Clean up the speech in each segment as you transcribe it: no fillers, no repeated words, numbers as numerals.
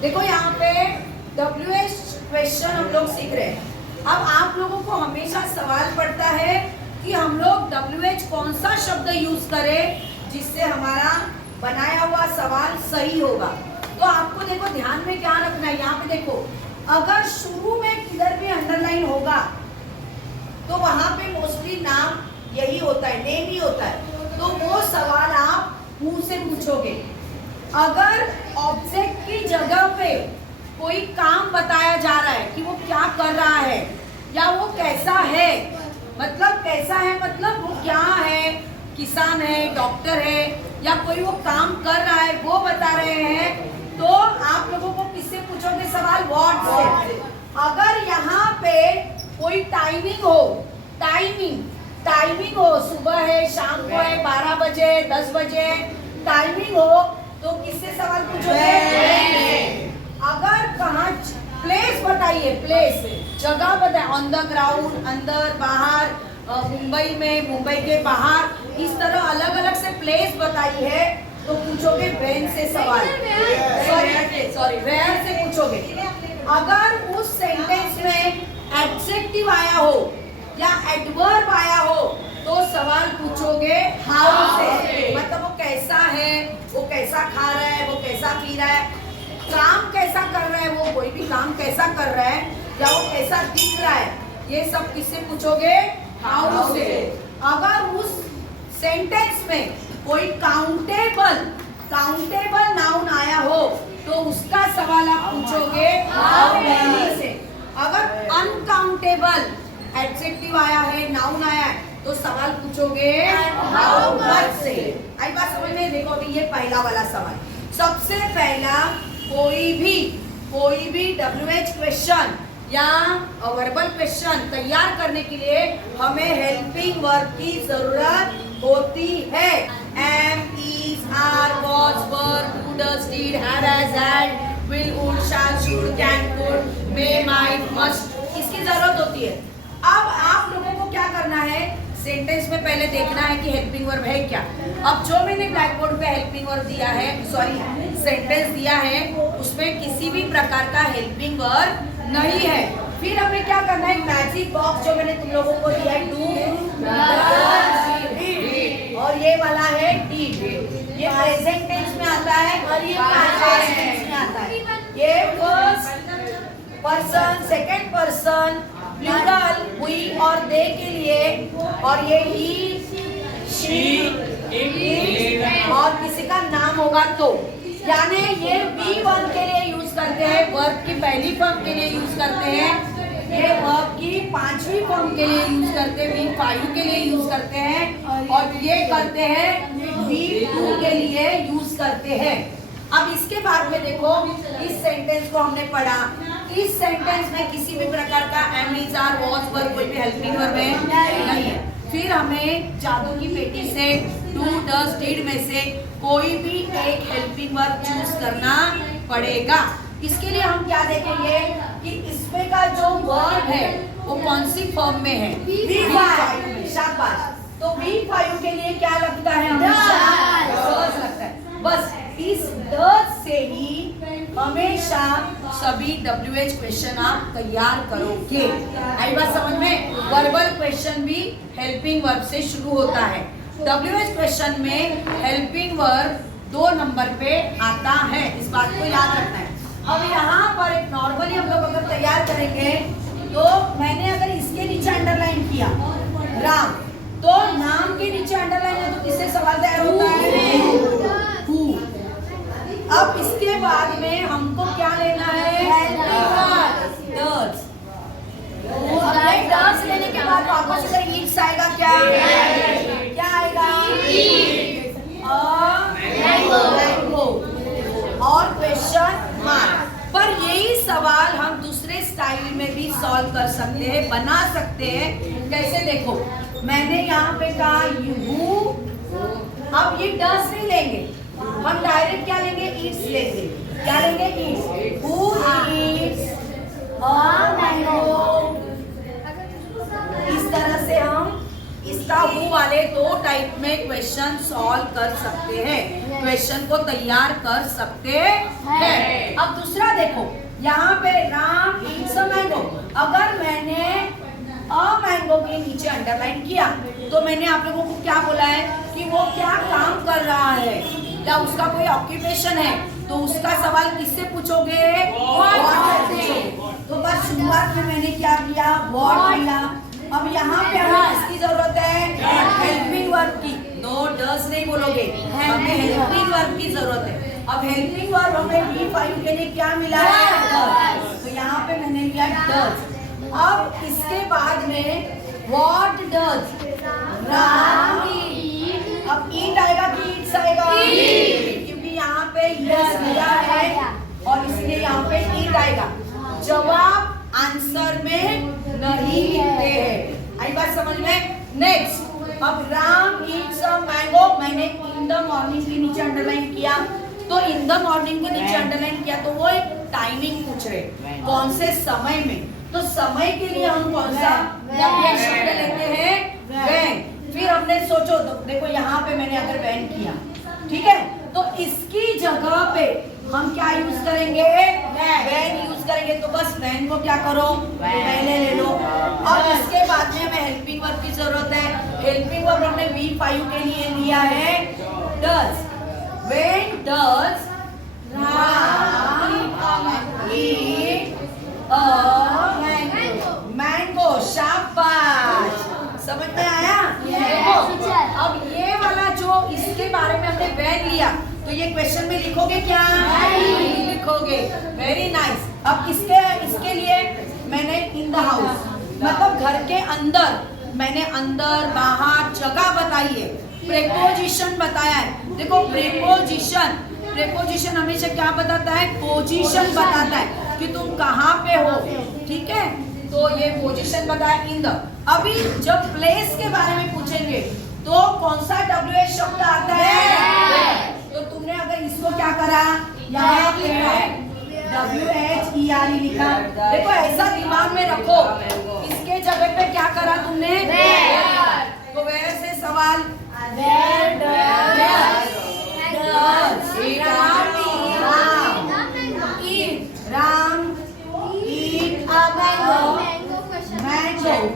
देखो यहाँ पे WH क्वेश्चन हम लोग सीख रहे हैं। अब आप लोगों को हमेशा सवाल पड़ता है कि हम लोग WH कौन सा शब्द यूज करें जिससे हमारा बनाया हुआ सवाल सही होगा। तो आपको देखो ध्यान में क्या रखना है, यहाँ पे देखो अगर शुरू में किधर भी अंडरलाइन होगा तो वहां पे मोस्टली नाम यही होता है, नेम ही होता है, तो वो सवाल आप मुंह से पूछोगे। अगर ऑब्जेक्ट की जगह पे कोई काम बताया जा रहा है कि वो क्या कर रहा है या वो कैसा है, मतलब कैसा है मतलब वो क्या है, किसान है, डॉक्टर है या कोई वो काम कर रहा है वो बता रहे हैं, तो आप लोगों को किससे पूछोगे सवाल? व्हाट से। अगर यहाँ पे कोई टाइमिंग हो, टाइमिंग हो, सुबह है, शाम को है, 12 बजे, 10 बजे टाइमिंग हो, तो किससे सवाल पूछोगे? अगर कहाँ प्लेस बताइए, प्लेस जगह बताइए, ऑन द ग्राउंड, अंदर बाहर, मुंबई में, मुंबई के बाहर, इस तरह अलग अलग से प्लेस बताई है तो पूछोगे वेन से सवाल, सॉरी वेयर से पूछोगे। अगर उस सेंटेंस में एडजेक्टिव आया हो या एडवर्ब आया हो तो सवाल पूछोगे हाउ से, मतलब वो कैसा है, वो कैसा खा रहा है, वो कैसा पी रहा है, काम कैसा कर रहा है, वो कोई भी काम कैसा कर रहा है या वो कैसा दिख रहा है, ये सब किससे पूछोगे? हाउ से। अगर उस सेंटेंस में कोई काउंटेबल नाउन आया हो तो उसका सवाल आप पूछोगे हाउ मेनी से। अगर अनकाउंटेबल एडजेक्टिव आया है, नाउन आया है, तो सवाल पूछोगे हाउ मच से। आई बात समझ में? देखो अभी ये पहला वाला सवाल। सबसे पहला कोई भी WH क्वेश्चन या वर्बल क्वेश्चन तैयार करने के लिए हमें हेल्पिंग वर्ब की जरूरत होती है। am, is, are, was, were, do, does, did, had, has, had, will, would, shall, should, can, could, may, might, must, इसकी जरूरत होती है। अब आप लोगों को क्या करना है, सेंटेंस में पहले देखना है कि हेल्पिंग वर्ब है क्या। अब जो मैंने ब्लैक बोर्ड पे हेल्पिंग वर्ब दिया है, सॉरी सेंटेंस दिया है, उसमें किसी भी प्रकार का हेल्पिंग वर्ब नहीं है। फिर हमें क्या करना है, मैजिक बॉक्स जो मैंने तुम लोगों को दिया है, डू, डज, और ये वाला है डीड, ये प्रेजेंट टेंस में आता है और ये पास्ट टेंस में आता है। ये first person, second person, plural हुई और दे के लिए, और ये ही, शी, इट, और किसी का नाम होगा तो, यानी ये V1 के लिए यूज करते हैं, वर्ब की पहली फॉर्म के लिए यूज करते हैं, ये वर्ब की 5वीं फॉर्म के लिए यूज करते हैं, V5 के लिए यूज करते हैं, और ये करते हैं V2 के लिए यूज करते हैं। अब इसके बाद में देखो, इस सेंटेंस को हमने पढ़ा, इस सेंटेंस में किसी भी प्रकार का am, is, are, was, were कोई भी हेल्पिंग वर्ब है नहीं है। फिर हमें जादू की पेटी से डू, डज, डिड में से कोई भी एक हेल्पिंग वर्ब चूज करना पड़ेगा। इसके लिए हम क्या देखेंगे कि इसमें का जो वर्ब है वो कौन सी फॉर्म में है, V5। शाबाश। तो V5 के लिए क्या लगता है, डज लगता है। बस इस डज से ही हमेशा सभी WH क्वेश्चन आप तैयार करोगे। आई बात समझ में? वर्बल क्वेश्चन भी हेल्पिंग वर्ब से शुरू होता है। WH क्वेश्चन में हेल्पिंग वर्ब 2 नंबर पे आता है, इस बात को याद रखना है। अब यहाँ पर एक नॉर्मली हम लोग अगर तैयार करेंगे तो मैंने अगर इसके नीचे अंडरलाइन किया राम, तो नाम के नीचे अंडरलाइन है तो किससे सवाल तैयार होता है? हु। अब इसके बाद में हमको क्या लेना है, हेल्पिंग वर्ब डज लेने के बाद वापस अगर ईट्स आएगा क्या आएगा, मैंगो, और क्वेश्चन मार्क। पर यही सवाल हम दूसरे स्टाइल में भी सॉल्व कर सकते हैं, बना सकते हैं। कैसे देखो, मैंने यहाँ पे कहा यू, अब ये डज नहीं लेंगे, हम डायरेक्ट क्या लेंगे, ईट्स लेंगे। क्या लेंगे, Yeats. Who Yeats a mango. इस तरह से हम इसका हु वाले 2 टाइप में क्वेश्चन सॉल्व कर सकते हैं, क्वेश्चन को तैयार कर सकते हैं। अब दूसरा यहाँ पे राम ईट्स अ मैंगो। अगर मैंने अ मैंगो के नीचे अंडरलाइन किया तो मैंने आप लोगों को क्या बोला है कि वो क्या काम कर रहा है या उसका कोई ऑक्यूपेशन है, तो उसका सवाल किससे पूछोगे? व्हाट से। तो बस शुरुआत में मैंने क्या किया? व्हाट किया। अब यहाँ पे हमें किसकी जरूरत है? हेल्पिंग वर्ब की। नो डज नहीं बोलोगे, हमें हेल्पिंग वर्ब की जरूरत है। अब हेल्पिंग वर्ब हमें V5 के लिए क्या मिला है? तो यहाँ पे मैंने लिया डज। अब इसके बाद में व्हाट डज राम ईट। अब ईट आएगा कि ईट्स आएगा? क्योंकि यहाँ पे यस दिया है और इसलिए यहाँ पे ईट आएगा। जवाब आंसर में नहीं लिखते हैं। आई बात समझ में? नेक्स्ट, अब राम ईट्स अ मैंगो मैंने इन द मॉर्निंग के नीचे अंडरलाइन किया। तो इन द मॉर्निंग के नीचे अंडरलाइन किया तो वो एक टाइमिंग पूछ रहे, कौन से समय में। तो समय के लिए हम कौन सा शब्द लेते हैं? व्हेन। फिर हमने सोचो तो देखो यहाँ पे मैंने अगर व्हेन किया, ठीक है, तो इसकी जगह पे हम क्या यूज करेंगे? व्हेन यूज करेंगे। तो बस व्हेन को क्या करो? पहले ले लो। अब इसके बाद में हमें हेल्पिंग वर्ब की जरूरत है। हेल्पिंग वर्ब हमने V5 के लिए लिया है does. When does Ram eat mango. शाबाश, समझ में आया? देखो अब ये वाला जो इसके बारे में हमने व्हेन लिया तो ये क्वेश्चन में लिखोगे क्या? नहीं लिखोगे। Very nice. अब इसके लिए मैंने इन द हाउस मतलब घर के अंदर, मैंने अंदर बाहर जगह बताई है, प्रेपोजिशन बताया है। देखो प्रेपोजिशन हमेशा क्या बताता है? पोजीशन बताता है कि तुम कहाँ पे हो, ठीक है। तो ये पोजीशन बताया इन द। अभी जब प्लेस के बारे में पूछेंगे तो कौन सा WH शब्द आता है? तो तुमने अगर इसको क्या करा? यहाँ पे WHERE लिखा। देखो ऐसा दिमाग में रखो, इसके जगह पे क्या करा तुमने? तो वेयर से सवाल राम ईट अ मैंगो।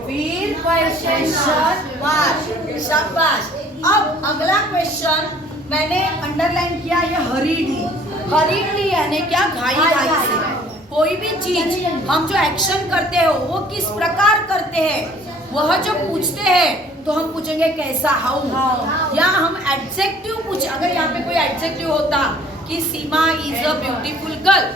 फिर क्वेश्चन मार्क। शाबाश। अब अगला क्वेश्चन मैंने अंडरलाइन किया, ये हरीडली यानी क्या? घाई से। कोई भी चीज हम जो एक्शन करते हो वो किस प्रकार करते हैं, वह जो पूछते हैं तो हम पूछेंगे कैसा, हाउ। या हम एडजेक्टिव पूछ, अगर यहाँ पे कोई एडजेक्टिव होता कि सीमा इज अ ब्यूटीफुल गर्ल,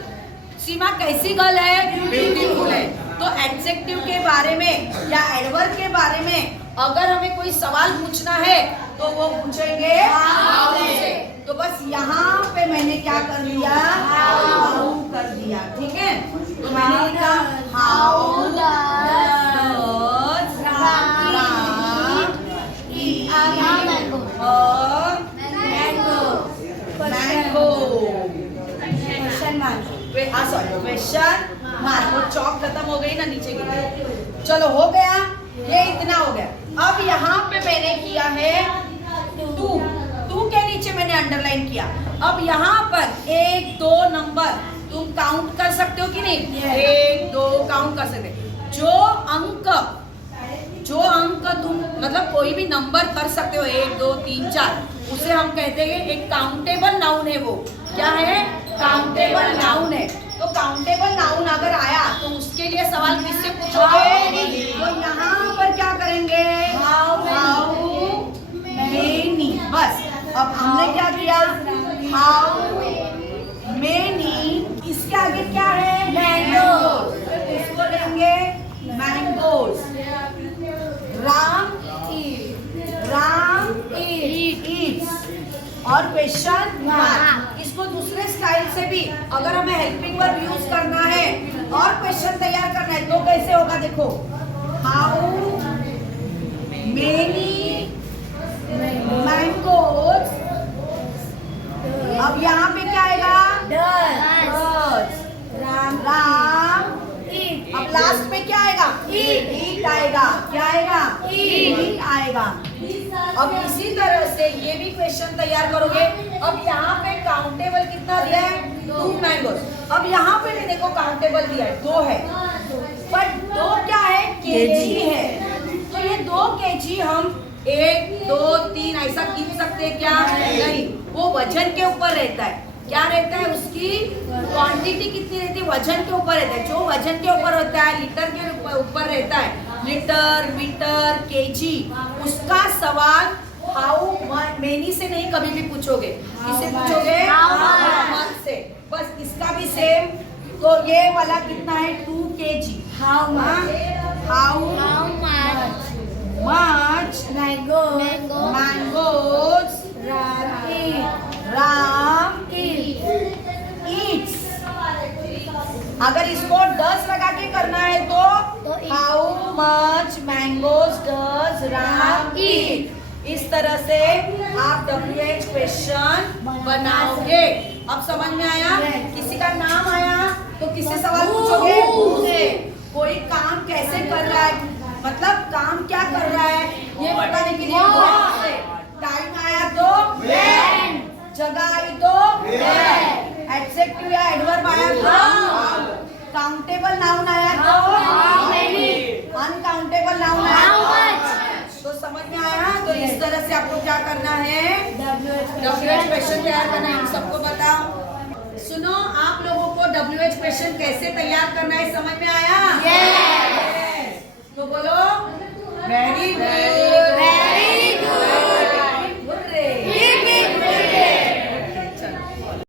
सीमा कैसी गर्ल है? ब्यूटीफुल है। तो एडजेक्टिव के बारे में या एडवर्ब के बारे में अगर हमें कोई सवाल पूछना है तो वो पूछेंगे हाउ से। तो बस यहाँ पे मैंने क्या कर दिया? हाउ कर दिया, ठीक है। तो मैंने लिखा how does Ram eat mango. Question mark. वो चौक खत्म हो गई ना, नीचे गिर। चलो हो गया, ये इतना हो गया। अब यहाँ पे मैंने किया है टू के नीचे मैंने अंडरलाइन किया। अब यहाँ पर 1 2 नंबर तुम काउंट कर सकते हो कि नहीं? 1 2 काउंट कर सकते। जो अंक तुम मतलब कोई भी नंबर कर सकते हो, 1 2 3 4, उसे हम कहते हैं एक काउंटेबल नाउन है। वो क्या है? काउंटेबल नाउन है। तो काउंटेबल नाउन अगर आया तो उसके लिए सवाल किससे पूछोगे? तो यहाँ पर क्या करेंगे? How many. बस अब हमने क्या किया? हाउ मेनी, इसके आगे क्या है? मैंगो। इसको लेंगे मैंगोज। राम ईट्स और क्वेश्चन मार्क। इसको दूसरे स्टाइल से भी अगर हमें हेल्पिंग वर्ब यूज करना है और क्वेश्चन तैयार करना है तो कैसे होगा? देखो हाउ मेनी मैंगोज। अब यहाँ पे क्या आएगा? डज। राम ईट। अब लास्ट में क्या आएगा? ईट आएगा। क्या आएगा? ईट आएगा। अब इसी तरह से ये भी क्वेश्चन तैयार करोगे। अब यहाँ पे काउंटेबल कितना दिया है? 2 मैंगोज। अब यहाँ पे भी देखो काउंटेबल दिया है, 2 है, पर 2 क्या है, केजी है। तो ये 2 केजी हम 1 2 3 ऐसा गिन सकते हैं क्या? नहीं, वो वजन के ऊपर रहता है। क्या रहता है, उसकी क्वांटिटी कितनी रहती है, वजन के ऊपर रहता है। जो वजन के ऊपर होता है, लीटर के ऊपर रहता है, लीटर मीटर केजी, उसका सवाल हाउ मेनी से नहीं कभी भी पूछोगे, किससे पूछोगे? हाउ मच से। बस इसका भी सेम। तो ये वाला कितना है, 2 KG. How much mangoes Ram eats। अगर इसको 10 लगा के करना है तो how much mangoes does Ram eat। इस तरह से आप WH क्वेश्चन बनाओगे। अब समझ में आया? किसी का नाम आया तो किससे सवाल पूछोगे? मुझसे। कोई काम कैसे कर रहा है, मतलब काम क्या कर रहा है ये बताने के लिए। टाइम आया तो when, जगह आई तो where, एडजेक्टिव या एडवर्ब आया तो, काउंटेबल नाउन आया तो how many, अनकाउंटेबल नाउन आया तो। तो समझ में आया? तो इस तरह से आपको क्या करना है, WH क्वेश्चन तैयार करना है। सबको बताओ, सुनो, आप लोगों को WH क्वेश्चन कैसे तैयार करना है